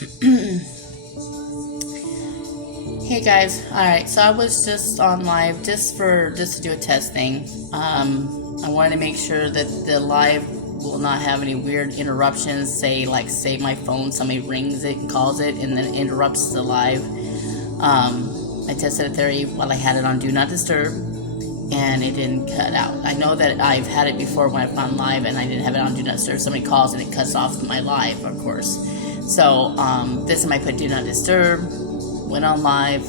Hey guys, alright, so I was just on live just to do a testing. I wanted to make sure that the live will not have any weird interruptions, say my phone, somebody rings it and calls it and then interrupts the live. I tested it there while I had it on Do Not Disturb and it didn't cut out. I know that I've had it before when I've gone live and I didn't have it on Do Not Disturb. Somebody calls and it cuts off my live, of course. So this time I put Do Not Disturb, went on live,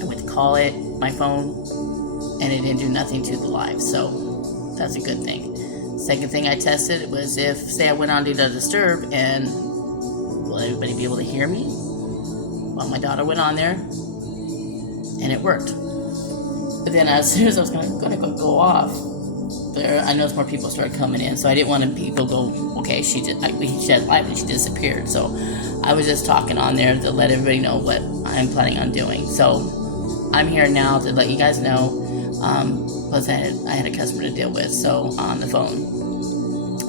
I went to call it, my phone, and it didn't do nothing to the live, so that's a good thing. Second thing I tested was if, say I went on Do Not Disturb, and will everybody be able to hear me? Well, my daughter went on there, and it worked. But then as soon as I was going to go off, I noticed more people started coming in, so I didn't want people to go, okay, she had live and she disappeared. So I was just talking on there to let everybody know what I'm planning on doing. So I'm here now to let you guys know. Plus I had a customer to deal with, so on the phone,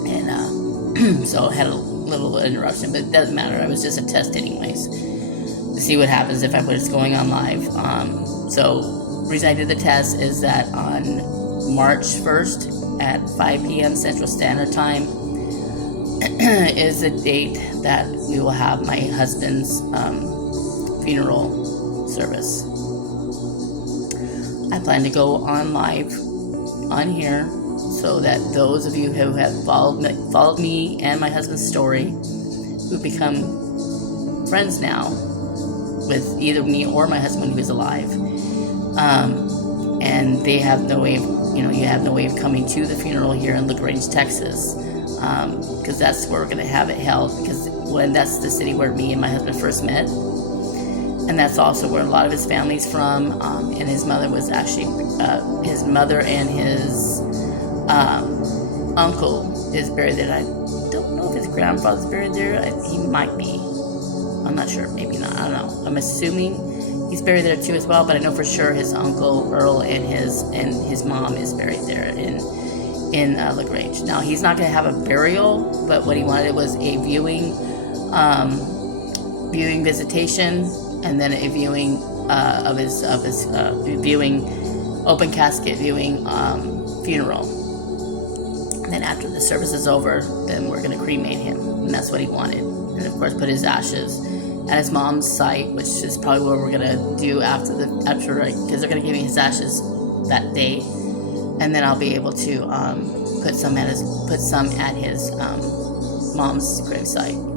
and so I had a little interruption, but it doesn't matter. It was just a test anyways to see what happens if I was going on live. So the reason I did the test is that on March 1st at 5 p.m. Central Standard Time is the date that we will have my husband's funeral service. I plan to go on live on here so that those of you who have followed me and my husband's story, who become friends now with either me or my husband when he was alive, and they have no way of, you have no way of coming to the funeral here in LaGrange, Texas, because that's where we're going to have it held, because that's the city where me and my husband first met. And that's also where a lot of his family's from, and his mother was actually, his mother and his uncle is buried there. I don't know if his grandfather's buried there. He might be. I'm not sure. Maybe not. I don't know. I'm assuming he's buried there too as well, but I know for sure his uncle Earl and his mom is buried there in LaGrange. Now he's not going to have a burial, but what he wanted was a viewing visitation. And then a viewing of his viewing, open casket viewing funeral. And then after the service is over, then we're going to cremate him, and that's what he wanted. And of course, put his ashes at his mom's site, which is probably what we're going to do after because they're going to give me his ashes that day, and then I'll be able to put some at his mom's gravesite.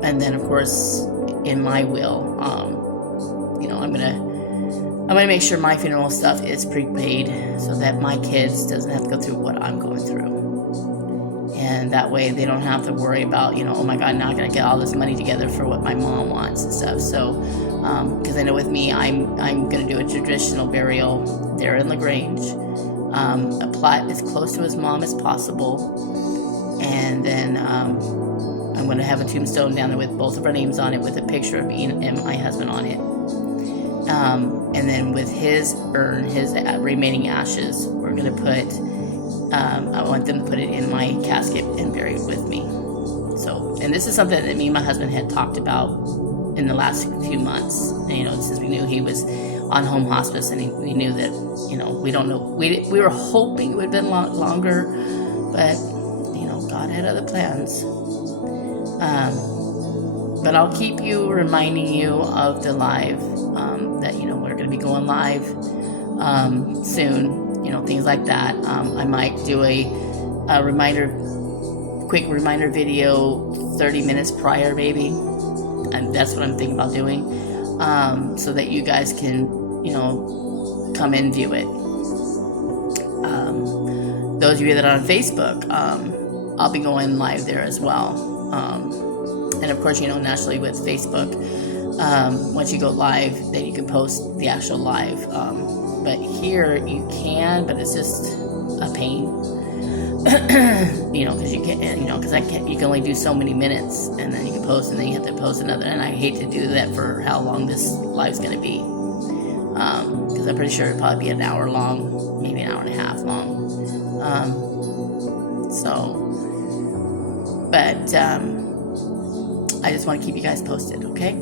And then, of course, in my will, I'm gonna make sure my funeral stuff is prepaid so that my kids doesn't have to go through what I'm going through, and that way they don't have to worry about, oh my God, now I gotta get all this money together for what my mom wants and stuff. So, because I know with me, I'm gonna do a traditional burial there in LaGrange, apply as close to his mom as possible, and then I'm going to have a tombstone down there with both of our names on it, with a picture of me and my husband on it. And then with his urn, his remaining ashes, we're going to put, I want them to put it in my casket and bury it with me. So, and this is something that me and my husband had talked about in the last few months. And, since we knew he was on home hospice, and we knew that, we don't know, we were hoping it would have been longer, but, God had other plans. But I'll keep you reminding you of the live, that, we're going to be going live soon, things like that. I might do a quick reminder video 30 minutes prior, maybe. And that's what I'm thinking about doing, so that you guys can, come and view it. Those of you that are on Facebook, I'll be going live there as well. And of course, naturally with Facebook, once you go live, then you can post the actual live. But here you can, but it's just a pain. Because you can't, you can only do so many minutes, and then you can post, and then you have to post another. And I hate to do that for how long this live's going to be. Because I'm pretty sure it'll probably be an hour long, maybe an hour and a half long. I just want to keep you guys posted, okay?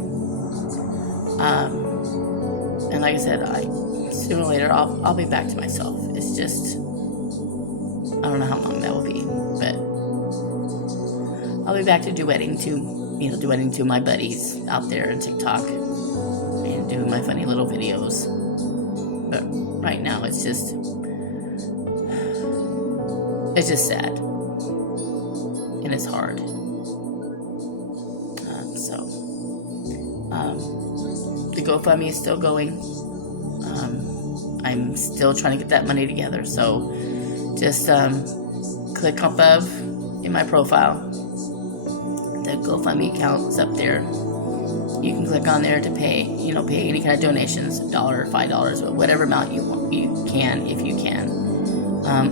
And like I said, sooner or later I'll be back to myself. It's just, I don't know how long that will be, but I'll be back to duetting to my buddies out there in TikTok and doing my funny little videos. But right now it's just sad, and it's hard. The GoFundMe is still going. I'm still trying to get that money together. So just click above in my profile. The GoFundMe account is up there. You can click on there to pay any kind of donations, $1, $5, whatever amount you can, if you can.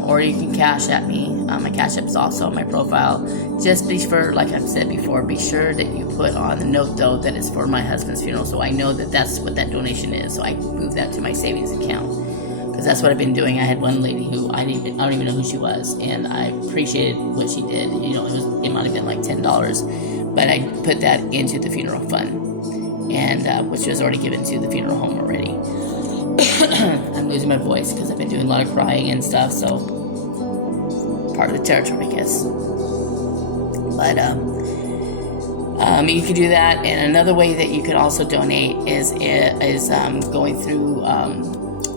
Or you can cash at me. My Cash App is also on my profile. Just be sure, like I've said before, be sure that you put on the note, though, that it's for my husband's funeral, so I know that that's what that donation is. So I move that to my savings account, because that's what I've been doing. I had one lady who I don't even know who she was, and I appreciated what she did. It might have been like $10, but I put that into the funeral fund, and which was already given to the funeral home already. I'm losing my voice because I've been doing a lot of crying and stuff, so part of the territory, I guess. But you can do that, and another way that you can also donate is going through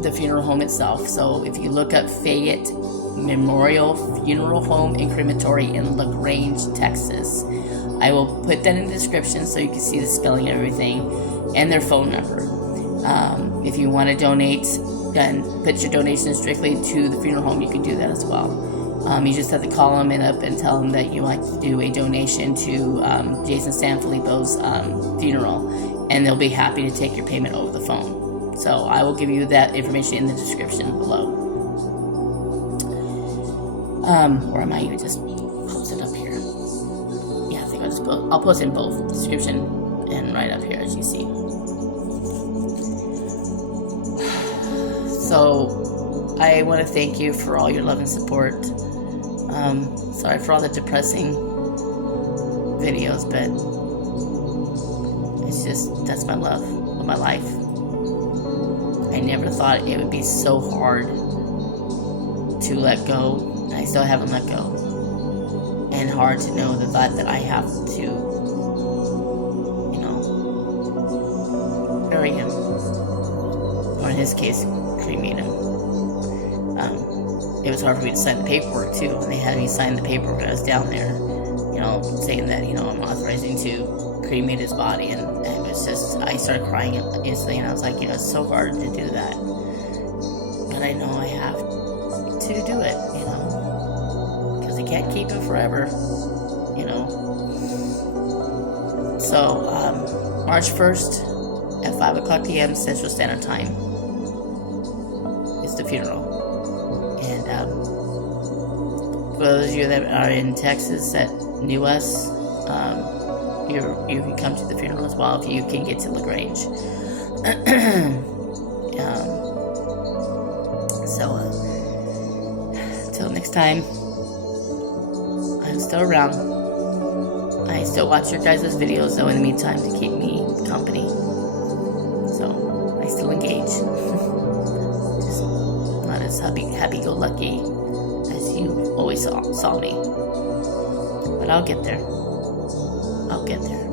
the funeral home itself. So if you look up Fayette Memorial Funeral Home and Crematory in LaGrange, Texas, I will put that in the description so you can see the spelling and everything, and their phone number. If you want to donate and put your donation strictly to the funeral home, you can do that as well. You just have to call them up and tell them that you like to do a donation to Jason Sanfillipo's funeral, and they'll be happy to take your payment over the phone. So I will give you that information in the description below. Or I might even just post it up here. Yeah, I think I'll post it in both description and right up here, as you see. So I want to thank you for all your love and support. Sorry for all the depressing videos, but it's just, that's my love of my life. I never thought it would be so hard to let go, and I still haven't let go. And hard to know the thought that I have to, bury him, or in his case, cremate him. It was hard for me to sign the paperwork too, and they had me sign the paperwork when I was down there, saying that, I'm authorizing to cremate his body, and it was just, I started crying instantly, and I was like, it's so hard to do that, but I know I have to do it, because I can't keep him forever, So, March 1st at 5 o'clock p.m. Central Standard Time is the funeral. And for those of you that are in Texas that knew us, you can come to the funeral as well if you can get to LaGrange. Until next time, I'm still around. I still watch your guys' videos though in the meantime to keep me company. So I still engage. Just not as happy-go-lucky as you always saw me. But I'll get there. I'll get there.